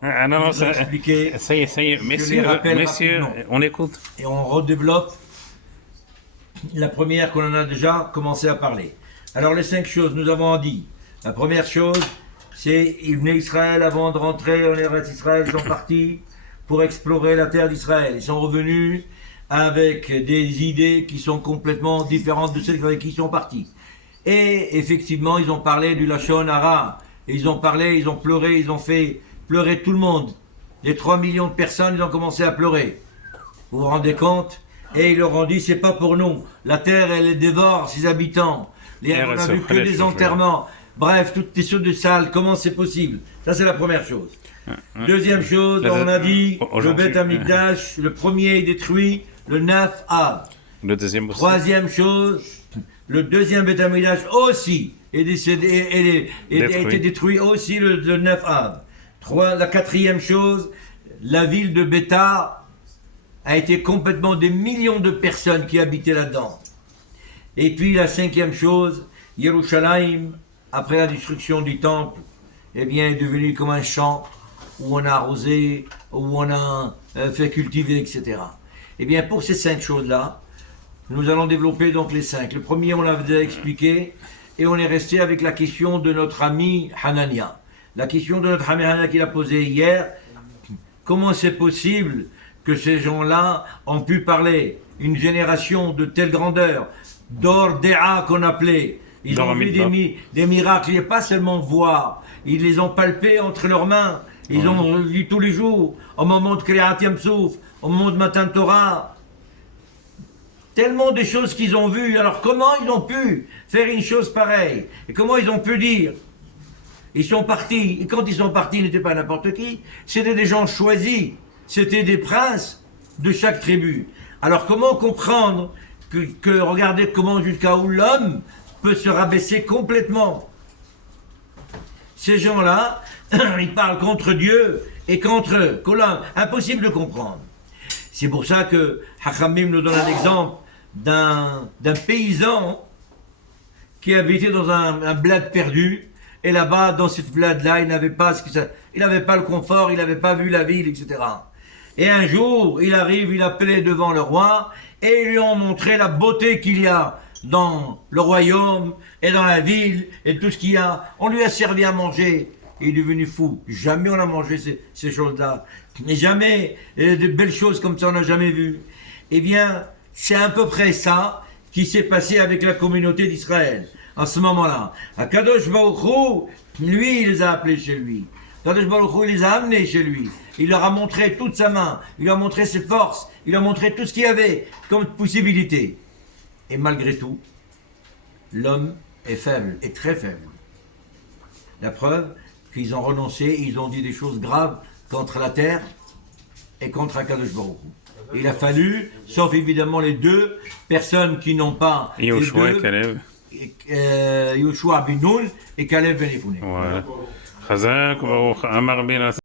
Ah non, non, nous a expliqué. ça y est, Je les rappelle messieurs, rapidement. on écoute. Et on redéveloppe la première qu'on en a déjà commencé à parler. Alors les 5 choses, nous avons dit. La première chose, c'est ils venaient Israël avant de rentrer en Eretz Israël, ils sont partis pour explorer la terre d'Israël. Ils sont revenus avec des idées qui sont complètement différentes de celles avec qui ils sont partis. Et effectivement, ils ont parlé du Lachon Hara. Ils ont parlé, ils ont pleuré, ils ont fait pleurer tout le monde. Les 3 millions de personnes, ils ont commencé à pleurer. Vous vous rendez compte? Et ils leur ont dit, c'est pas pour nous. La terre, elle dévore ses habitants. On a vu que des enterrements. Bref, toutes les choses de sales. Comment c'est possible? Ça, c'est la première chose. Deuxième chose, on a dit, le Beth Amikdash, le premier est détruit, le 9 Av. Le deuxième aussi. Troisième chose, le deuxième Beth Amikdash aussi est décédé, a été détruit aussi le 9 Av. La quatrième chose, la ville de Bétar a été complètement des millions de personnes qui habitaient là-dedans. Et puis la cinquième chose, Yerushalayim, après la destruction du temple, eh bien, est devenu comme un champ où on a arrosé, où on a fait cultiver, etc. Eh bien, pour ces 5 choses-là, nous allons développer donc les 5. Le premier, on l'a déjà expliqué, et on est resté avec la question de notre ami Hanania. La question de notre ami Hanania qu'il a posée hier, comment c'est possible que ces gens-là ont pu parler, une génération de telle grandeur, d'Ordéa qu'on appelait, ils ont vu des miracles, il n'y a pas seulement voir, ils les ont palpés entre leurs mains, ils ont vu tous les jours, au moment de Kriyat Yam Souf, au moment de Matan Torah, tellement de choses qu'ils ont vues, alors comment ils ont pu faire une chose pareille? Et comment ils ont pu dire? Ils sont partis, et quand ils sont partis, ils n'étaient pas n'importe qui, c'était des gens choisis, c'était des princes de chaque tribu. Alors comment comprendre que regardez comment jusqu'à où l'homme peut se rabaisser complètement? Ces gens-là, ils parlent contre Dieu et contre eux. Impossible de comprendre. C'est pour ça que Hachamim nous donne un exemple d'un paysan qui habitait dans un bled perdu. Et là-bas, dans cette bled-là, il n'avait pas le confort, il n'avait pas vu la ville, etc. Et un jour, il arrive, il appelait devant le roi, et ils lui ont montré la beauté qu'il y a dans le royaume, et dans la ville, et tout ce qu'il y a. On lui a servi à manger, il est devenu fou. Jamais on a mangé ces choses-là. Et jamais, de belles choses comme ça, on n'a jamais vu. Eh bien, c'est à peu près ça qui s'est passé avec la communauté d'Israël. En ce moment-là, Akadosh Baruch Hu, lui, il les a appelés chez lui. Akadosh Baruch Hu, il les a amenés chez lui. Il leur a montré toute sa main, il leur a montré ses forces, il leur a montré tout ce qu'il y avait comme possibilité. Et malgré tout, l'homme est faible, est très faible. La preuve qu'ils ont renoncé, ils ont dit des choses graves contre la terre et contre Akadosh Baruch Hu. Il a fallu, sauf évidemment les 2 personnes qui n'ont pas... Yoshua et Caleb. Yoshua ben Nun et Caleb ben Yefune. Voilà. Chazak, Baruch Amar ben